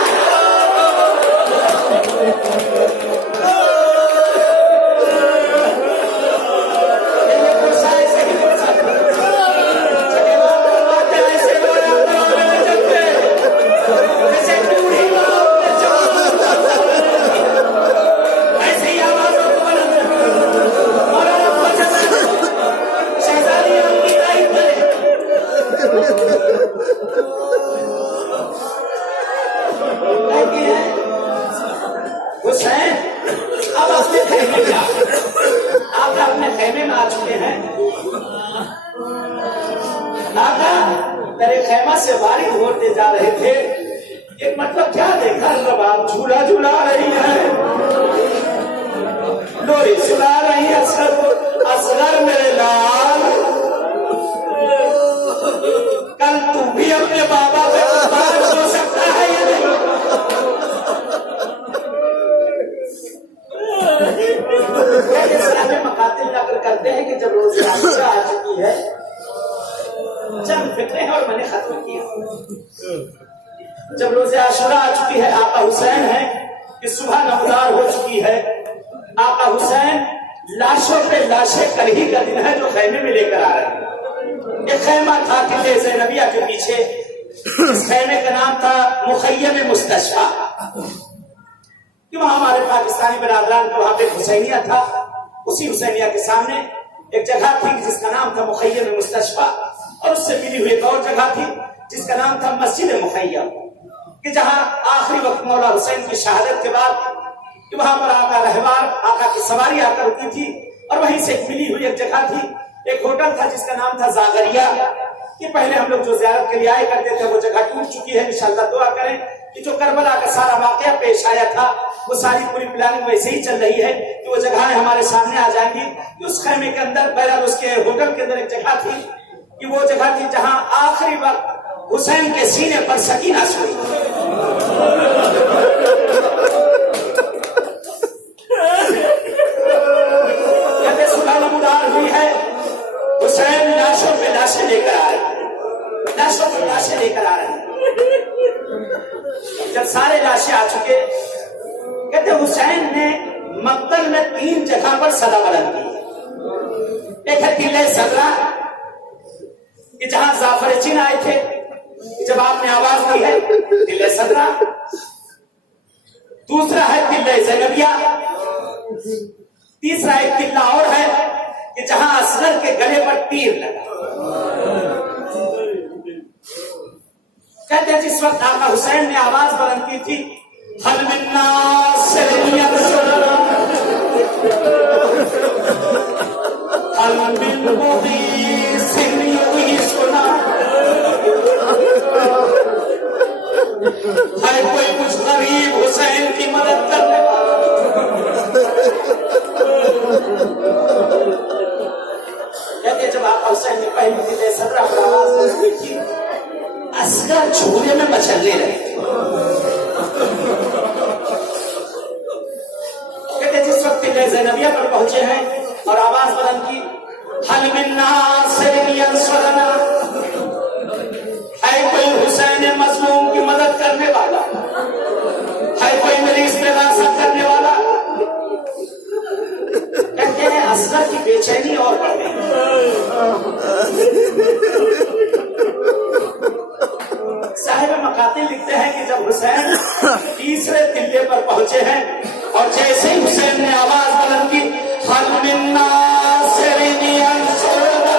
ये गुस्सा ऐसे ही हो सकता है। जगह बात है, ऐसे रोया करो जब पे, जैसे बूढ़ी माँ अपने जवान, ऐसे ही आवाज़ों को बुलंद करो। और अब वजह शहजादी अपनी तारीफ करे। कहती है, हुसैन अब अपने खेमे में आप अपने खेमे में आ चुके हैं, आका तेरे खेमा से वारिद होते जा रहे थे, एक मतलब क्या देखा, जब आप झूला झूला रही है, लोरी सुना रही है, असगर मेरे लाल, कल तू भी अपने बाबा पे कुर्बान हो सकता है या नहीं? इस्लामी मकातिल नकल करते हैं कि जब रोज़े आशूरा आ चुकी है, चंद फिक्रें और मैंने खत्म किया, जब रोज़े आशूरा आ चुकी है, आका हुसैन है कि सुबह नमदार हो चुकी है, आका हुसैन लाशों पे लाशें कलही का दिन है जो खेमे में लेकर आ रहे हैं। एक खेमा था किले ज़ैनबिया के पीछे, इस खेमे का नाम था मुखय्यम मुस्तशफा, कि वहां हमारे पाकिस्तानी बिरादरान का वहां पे हुसैनिया था, उसी हुसैनिया के सामने एक जगह थी जिसका नाम था मुखय्यम मुस्तशफा, और उससे मिली हुई एक और जगह थी जिसका नाम था मस्जिद मुखय्यम, कि जहां आखिरी वक्त मौला हुसैन की शहादत के बाद कि वहां पर आका रहवार, आका की सवारी आकर रुकी थी, और वहीं से मिली हुई एक जगह थी, एक होटल था जिसका नाम था जागरिया, कि पहले हम लोग जो ज़ियारत के लिए आए करते थे वो जगह टूट चुकी है, इंशाअल्लाह दुआ करें कि जो करबला का सारा वाकया पेश आया था वो सारी पूरी प्लानिंग वैसे ही चल रही है कि वो जगह हमारे सामने आ जाएंगी। कि उस खेमे के अंदर, बहरहाल उसके होटल के अंदर एक जगह थी कि वो जगह थी जहां आखिरी वक्त हुसैन के सीने पर सकीना सोई। सुबह नमदार हुई है, हुसैन लाशों पे लाशें लेकर आ रहे हैं, लाशों पे लाशें लेकर आ रहे हैं। जब सारे लाशें आ चुके, कहते हुसैन ने मक्तल में 3 जगह पर सदा बुलंद की। एक है किले सदरा, कि जहां जाफर चीन आए थे, जब आपने आवाज दी है किले सदरा। दूसरा है किले ज़ैनबिया। तीसरा एक किला और है कि जहां असगर के गले पर तीर लगा। कहते हैं जिस वक्त आका हुसैन ने आवाज बुलंद की थी, हल मिन्ना सरियत सुना, हल मिन मुगीसिन युगीसुना, है कोई कुछ गरीब हुसैन की मदद करने वाला। कहते जब आका हुसैन ने पहली किले सदरा पर आवाज बुलंद की, असगर झूले में मचलने लगे। नबिया पर पहुंचे हैं और आवाज बुलंद की, हल मिन्ना सिरियन स्वरना, है कोई हुसैन मजलूम की मदद करने वाला, है कोई मेरी इस्तेगासा करने वाला। कहते हैं असगर की बेचैनी और बढ़ गई। साहिब मकातिल लिखते हैं कि जब हुसैन तीसरे टिल्ले पर पहुंचे हैं और जैसे ही हुसैन ने आवाज बुलंद की, हल मिन्ना सिरियन स्वरना,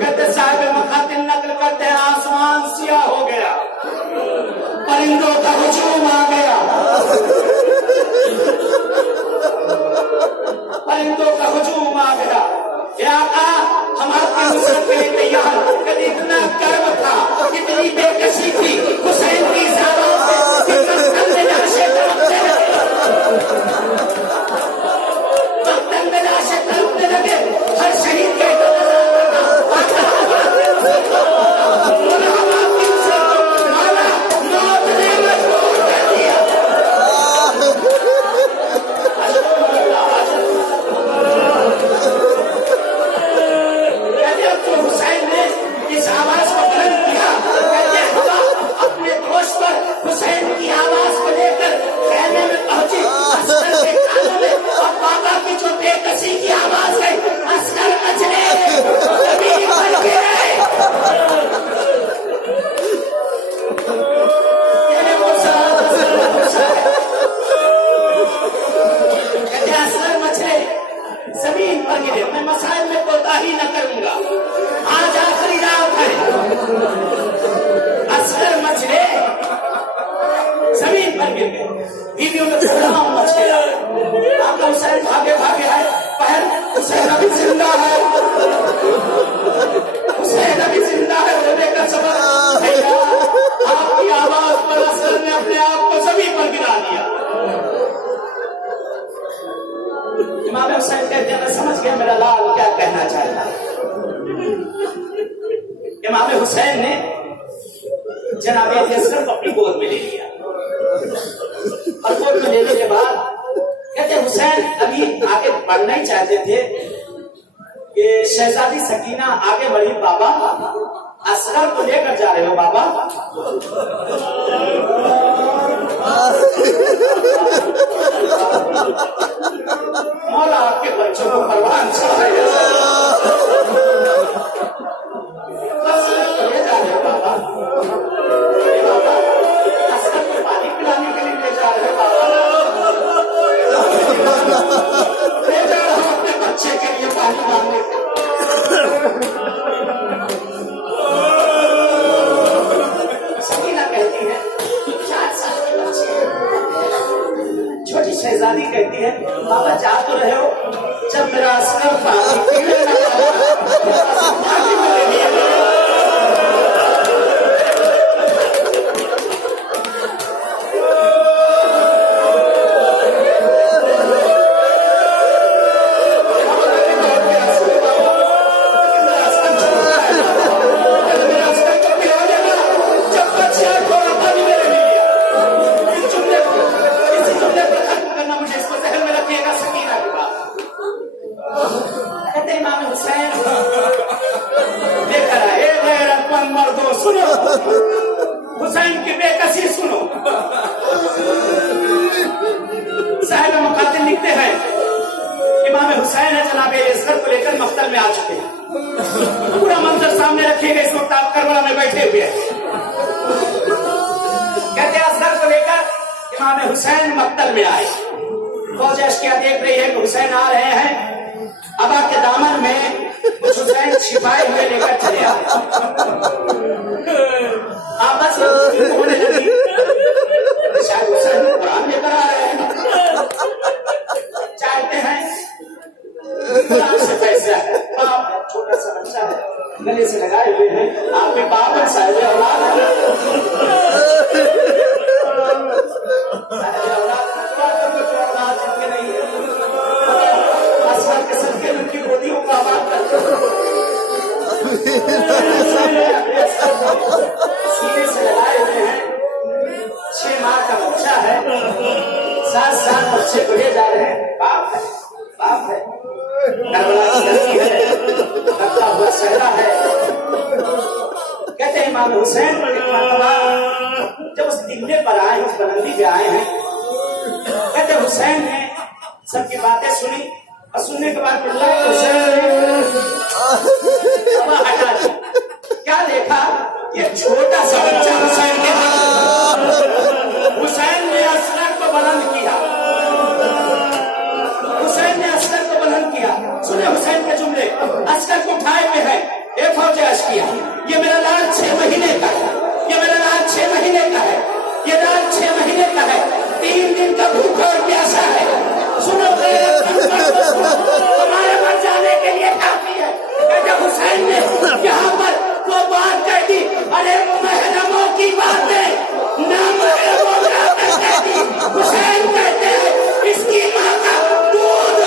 कहते साहिब मकातिल नकल करते हैं आसमान सियाह हो गया, परिंदों का हुजूम आ गया, परिंदों का हुजूम आ गया। क्या कहा, हम आपके हुसैन के लिए तैयार। कभी इतना गर्व था, इतनी बेकसी थी हुसैन की ज़बान से, वक्तन लाशें तड़पने लगे, हर शहीद के हुसैन ने जनाबे असगर को अपनी गोद में ले लिया और गोद में लेने के बाद कहते हुसैन अभी आगे बढ़ना ही चाहते थे कि शहजादी सकीना आगे बढ़ी, बाबा असगर को लेकर जा रहे हो बाबा। मौला आपके बच्चों को परवान चढ़ाए शहजादी कहती है, बाबा जा तो रहे हो, जब मेरा असगर पानी पीने हुसैन की बेकसी सुनो। साहिब मुकातिल लिखते हैं, इमाम हुसैन है जनाबे असगर को लेकर मक्तल में आ चुके हैं। पूरा मंजर सामने रखिएगा, इस वक्त आप करबला में बैठे हुए हैं। कहते हैं असगर को लेकर इमाम हुसैन मक्तल में आए। फौज अश्किया देख रही है कि हुसैन आ रहे हैं, अबा के दामन में कुछ हुसैन छिपाए हुए लेकर चले आए। आपस में होने लगी, शायद हुसैन कुरान लेकर आ रहे हैं, चाहते हैं कुरान से पैसा है। बाप छोटा सा बच्चा है, गले से लगाए हुए हैं, आप भी बाप है, साहिब औलाद है, सीने से लगाए हुए हैं। 6 माह का बच्चा है, 7 साल बच्चे बढ़े जा रहे इमाम हुसैन जब उस टिल्ले पर आए, उस बुलंदी पे आए हैं, कहते हुसैन ने सबकी बातें सुनी और सुनने के बाद हुसैन ने हटा दी। क्या देखा? ये छोटा सा बच्चा हुसैन के हुसैन ने असगर को बुलंद किया, हुसैन ने असगर को बुलंद किया। सुने हुसैन के जुमले, असगर को उठाए हुए है, एक फौज किया, ये मेरा लाल 6 महीने का है, ये मेरा लाल 6 महीने का है, ये लाल 6 महीने का है, 3 दिन का भूखा और प्यासा है। सुनो तुम्हारे मर जाने के लिए काफी है। जब हुसैन ने यहाँ पर वो बात कह दी, अरे महरमों की बातें ना महरमों कह दी। हुसैन कहते हैं इसकी माँ का दूध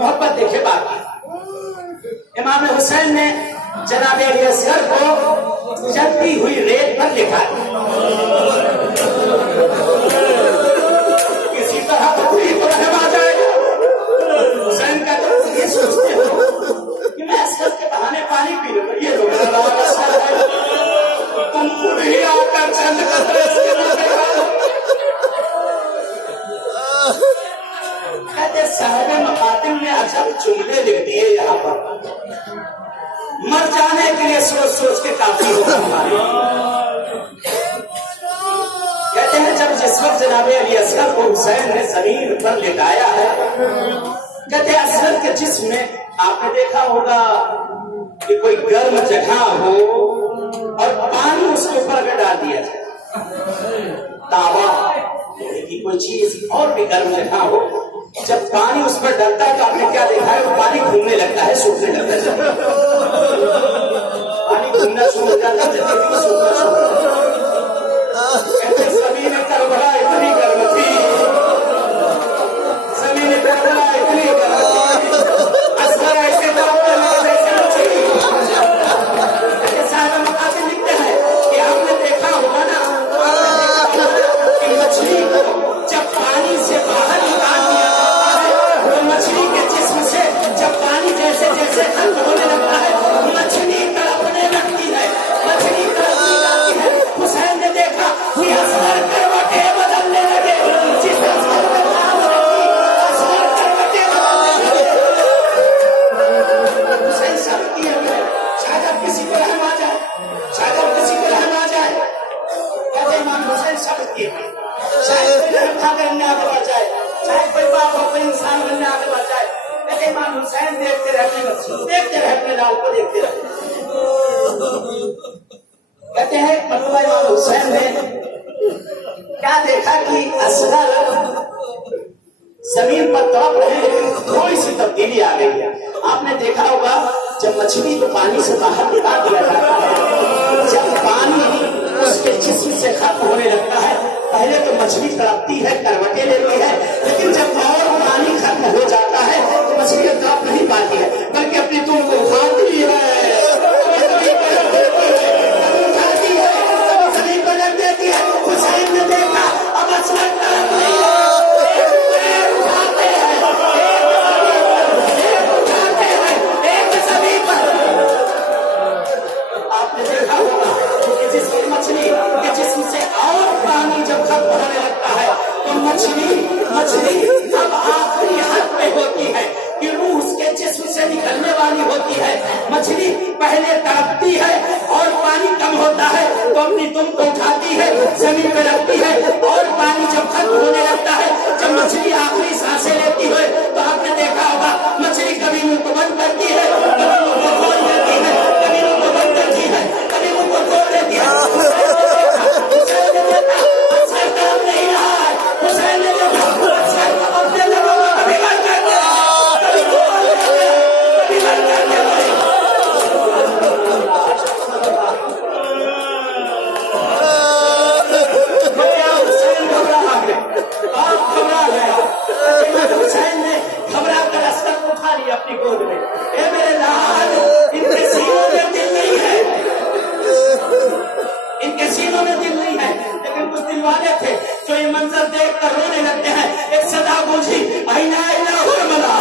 मोहब्बत देखे बाकी। इमाम हुसैन ने जनाब अली असगर को जलती हुई रेत पर लिखा, किसी तरह पृथ्वी को रहमा जाएगा। हुसैन का तो ये सोचते हो कि मैं असगर के बहाने पानी पी लूं, ये लोग तुम भी आकर चंद कतरे इसके साहब मकातिम ने अजब जुमले लिख दिए यहाँ पर, मर जाने के लिए सोच सोच के काफी होगा। कहते हैं जब जिस वक्त जनाब अली असगर को हुसैन ने जमीन पर लिटाया है, कहते हैं असगर के जिस्म में आपने देखा होगा कि कोई गर्म जगह हो और पानी उसके ऊपर अगर डाल दिया जाए, तावा की कोई चीज और भी गर्म जगह हो, जब पानी उस पर डलता है तो आपने क्या देखा है, वो पानी घूमने लगता है, सूखने लगता है। पानी घूमना शुरू हो जाता है, जमीन करबला इतनी गर्म थी, जमीन करबला इतनी गर्म थी, असगर ऐसे साहब मकाते लिखते हैं कि आपने देखा होगा ना कि मछली जब पानी से बाहर निकाल दिया, मछली के जिस्म से जब पानी जैसे जैसे खत्म होने लगता है, मछली तड़पने लगती है, मछली तड़पने लगती है। हुसैन ने देखा कि असगर करवटें बदलने लगे, जिस असगर में नाम रखी, असगर करवटें बदलने लगे। हुसैन सब किए हुए, शायद अब किसी को रहम आ जाए, शायद अब किसी को रहम आ जाए। कहते इमाम हुसैन सब किए हुए, शायद कोई रहम खा करने आगे बढ़ जाए, चाहे कोई बाप हो, कोई इंसान बनने आगे बढ़ जाए। कहते इमाम हुसैन देखते रहे अपने लाल को देखते रहे। कहते हैं मतलब इमाम हुसैन ने क्या देखा कि असगर जमीन पर तड़प रहे, लेकिन थोड़ी सी तब्दीली आ गई है। आपने देखा होगा जब मछली को पानी से बाहर निकाल दिया जाता है, जब पानी उसके जिस्म से खत्म होने लगता है, पहले तो मछली तड़पती है, करवटें लेती है, लेकिन जब और पानी खत्म हो जाता है तो मछली तड़प नहीं पाती है, बल्कि अपनी तुम को उठाती है, देती है। हुसैन ने देखा अब असगर तड़प रही है, उठाते हैं, मछली अब आखिरी हद में होती है कि रूह उसके जिस्म से निकलने वाली होती है। मछली पहले तड़पती है और पानी कम होता है तो अपनी दुम को उठाती है, जमीन पे रखती है और पानी जब खत्म होने लगता है, जब मछली आखिरी सांसें लेती है तो आपने देखा होगा मछली कभी मुंह को बंद करती है, कभी मुंह को खोल देती है, कभी मुंह को बंद करती है, कभी मुंह को खोल देती है। काम नहीं रहा है, हुसैन ने देखा अपने लोगों को कभी बंद कर दिया, कभी खोल देते हैं, कभी बंद कर देते हैं। हुसैन घबरा गया, आप घबरा गया। हुसैन ने घबरा कर अस्कर को उठा लिया अपनी गोद में। ए मेरे लाल, इनके सीनों में दिल नहीं है, इनके सीनों में दिल नहीं है, लेकिन कुछ दिल वाले थे जो ये मंजर देख कर रोने लगते हैं। एक सदा गूंजी, आईना आईना हुरमला,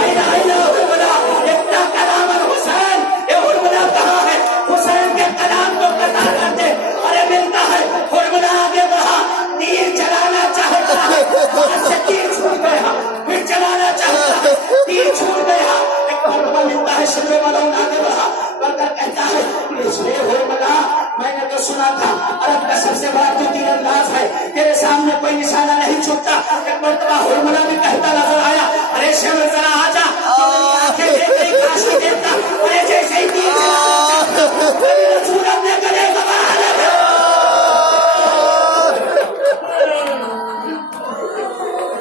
आईना आईना हुरमला, इतना कलाम हुसैन, ये हुरमला कहाँ है? हुसैन के कलाम को कतार करते, अरे मिलता है। हुरमला आगे बढ़ा, तीर चलाना चाहता है, हाथ से तीर छूट गया, फिर चलाना चाहता है, तीर छूट गया। एक मौका मिलता है, शिमरे वालों आगे बढ़ा, बढ़कर कहता है, इसलिए हुरमला मैंने तो सुना था अरब का सबसे बड़ा तो तीरंदाज है, तेरे सामने कोई निशाना नहीं छूटता। एक मर्तबा हुरमला भी कहता नजर आया, अरे शिमर जरा आजा, आंखें देख रही काशी देखता, अरे जैसे ही तीर चलाना कभी रसूल अपने गले का बहाना दे,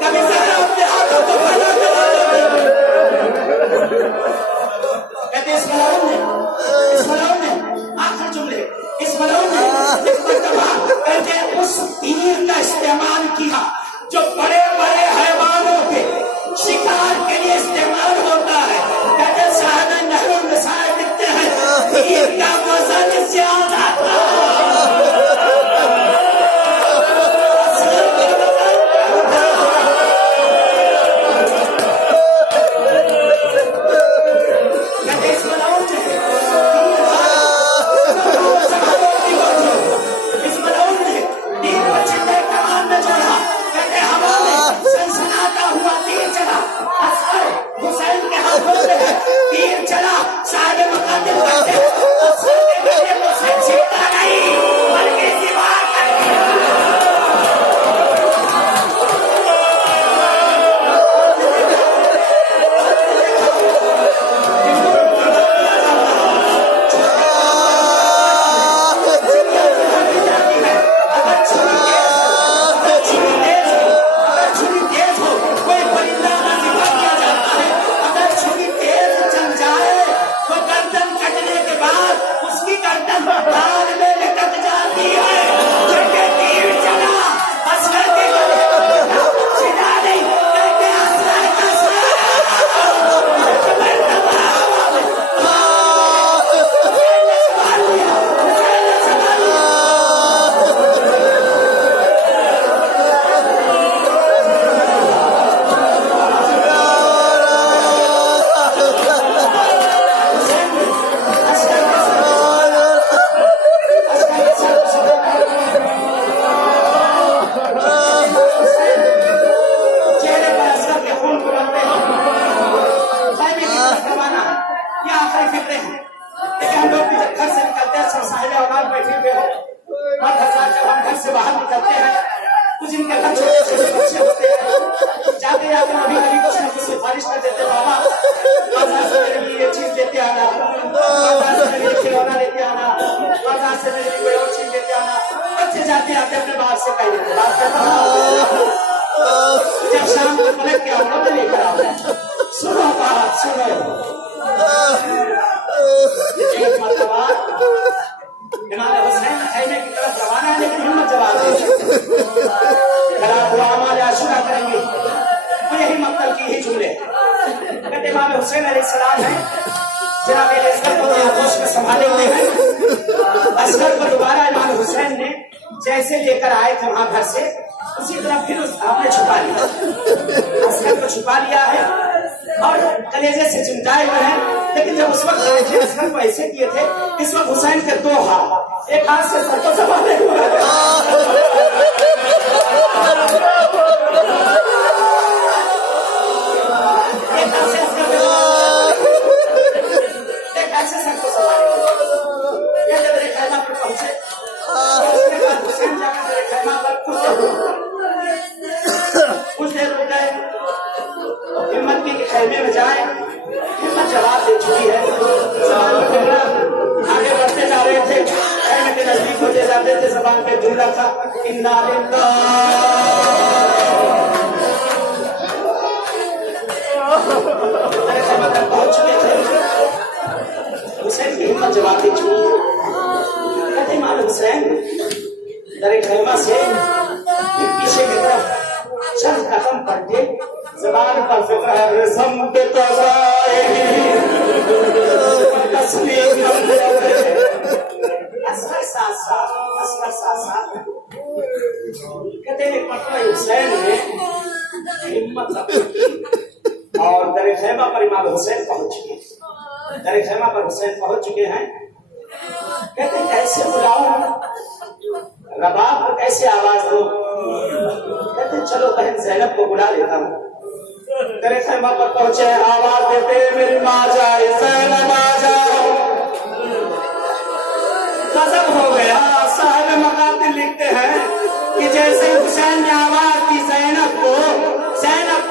कभी जहरा अपने हाथों को फैला कहते इस मलाउन ने आखिर जुमले, इस मलाउन ने इस मर्तबा कहते उस तीर का इस्तेमाल किया जो बड़े बड़े हैवानों के शिकार के लिए इस्तेमाल होता है। कहते साहब नहरों में साए दिखते हैं, तीर का वजन ज्यादा था, तीर चला सारे मुकातिल करते असर के गले को छीटा नहीं बल्कि दीवार कर हुसैन अलैहिस्सलाम है, जनाब असगर को आगोश में संभाले हुए हैं। असगर को दोबारा इमाम हुसैन ने जैसे लेकर आए थे वहां घर से, उसी तरह फिर आपने छुपा लिया, असगर को छुपा लिया है और कलेजे से चिमटाए हुए हैं। लेकिन जब उस वक्त आए थे असगर को ऐसे किए थे, इस वक्त हुसैन के दो हाथ, एक हाथ से सर को संभाले हुए इन्ना लिल्लाह। पहुंच चुके थे, हुसैन की हिम्मत जवाब दे चुकी। कहते माल हुसैन दरे खैमा से पीछे की तरफ चंद कदम पड़ के जबान पर फिक्र है रिज़म पे तज़ाए तस्लीम असर साथ कहते हैं पटना हुसैन ने हिम्मत रखी और दरे खैमा पर इमाम हुसैन पहुंच चुके। दरे खैमा पर हुसैन पहुंच चुके हैं। कहते कैसे बुलाऊं, रबाब को कैसे आवाज दो। कहते चलो बहन ज़ैनब को बुला लेता हूँ। दरे खैमा पर पहुंचे, आवाज देते मेरी माँ जाए, ज़ैनब आ जाओ। गजब हो गया। साहिब मकातिल लिखते हैं कि जैसे हुसैन ने आवाज दी ज़ैनब को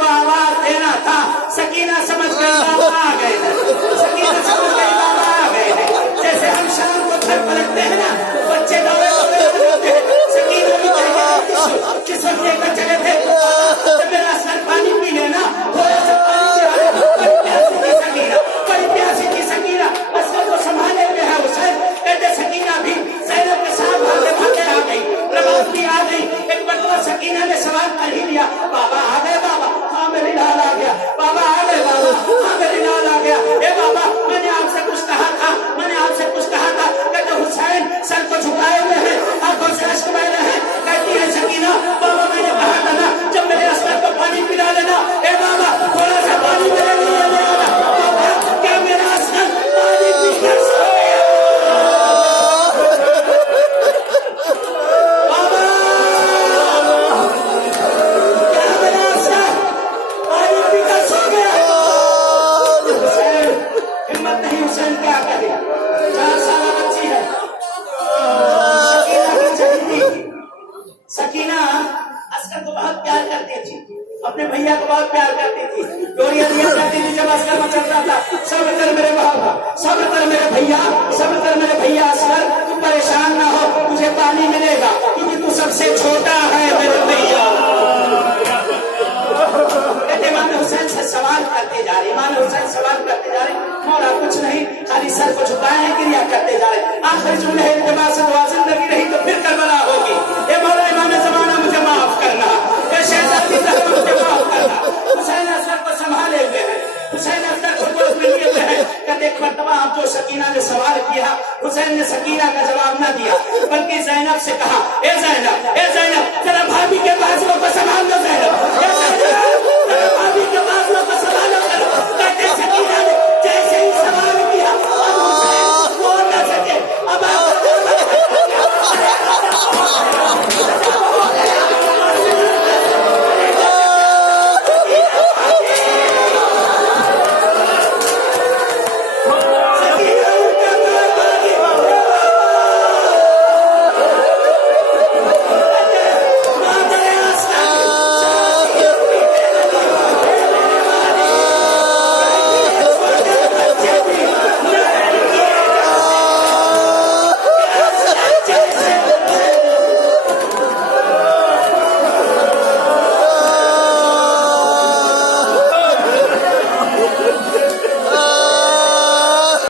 आवाज देना था, सकीना समझ गई बाबा आ गए हैं। सकीना समझ गई बाबा आ गए हैं। जैसे हम शाम को घर पलटते हैं ना, बच्चे दौड़े सकीना भी किस वक्त लेकर चले थे, जब मेरा सर पानी पी लेना, थोड़ा सा पानी प्यासी की सकीना असर को संभाले हुए है हुसैन। कहते सकीना भी ज़ैनब के साथ भागे भागे आ गई, रबाब भी आ गई। एक बटुआ सकीना ने सवाल कर ही लिया, बाबा आ गए बाबा, हाँ मेरी लाल आ गया, बाबा आ गए बाबा, हाँ मेरी लाल आ गया। ए बाबा मैंने आपसे कुछ कहा था, मैंने आपसे कुछ कहा था। कहते हुसैन सर को झुकाए हुए हैं, आंखों से अश्क बह रहे हैं। कहती है सकीना बाबा मैंने कहा था ना जब मेरे अस्तर को पानी पिला लेना। ए बाबा थोड़ा सा पानी मेरे लिए ले आना। बाबा क्या मेरा अस्तर पानी पीकर सोया? बाबा क्या मेरा अस्तर पानी पीकर सो गया? हुसैन हिम्मत नहीं, हुसैन क्या करे, 4 साल बच्ची है। सकीना की चलती थी। सकीना अस्कर को बहुत प्यार करती थी, अपने भैया को बहुत प्यार करती थी। डोरिया दिया जाती थी जब अस्कर मचलता था, सब्र कर मेरे बाबा, सब्र कर मेरे भैया, सब्र कर मेरे भैया अस्कर, तू परेशान ना हो, तुझे पानी मिलेगा क्योंकि तू सबसे छोटा है मेरे भैया। इमाम हुसैन से सवाल करते जा रहे, इमाम हुसैन सवाल करते जा रहे, मौला कुछ नहीं, खाली सर को झुकाए हैं, क्रिया करते जा रहे। आखिर जुमले इल्तिमा से दुआ जिंदगी रही तो फिर करबला होगी। ए मौला इमाम ज़माना मुझे माफ करना, ए शहजादी ज़हरा मुझे माफ करना। हुसैन असगर को संभाले हुए हैं, हुसैन असगर को गोद में लिए हुए हैं। कहते एक मर्तबा आप जो सकीना ने सवाल किया, हुसैन ने सकीना का जवाब न दिया, बल्कि ज़ैनब से कहा, ए ज़ैनब जरा भाभी के बाजुओं को संभाल दो ज़ैनब।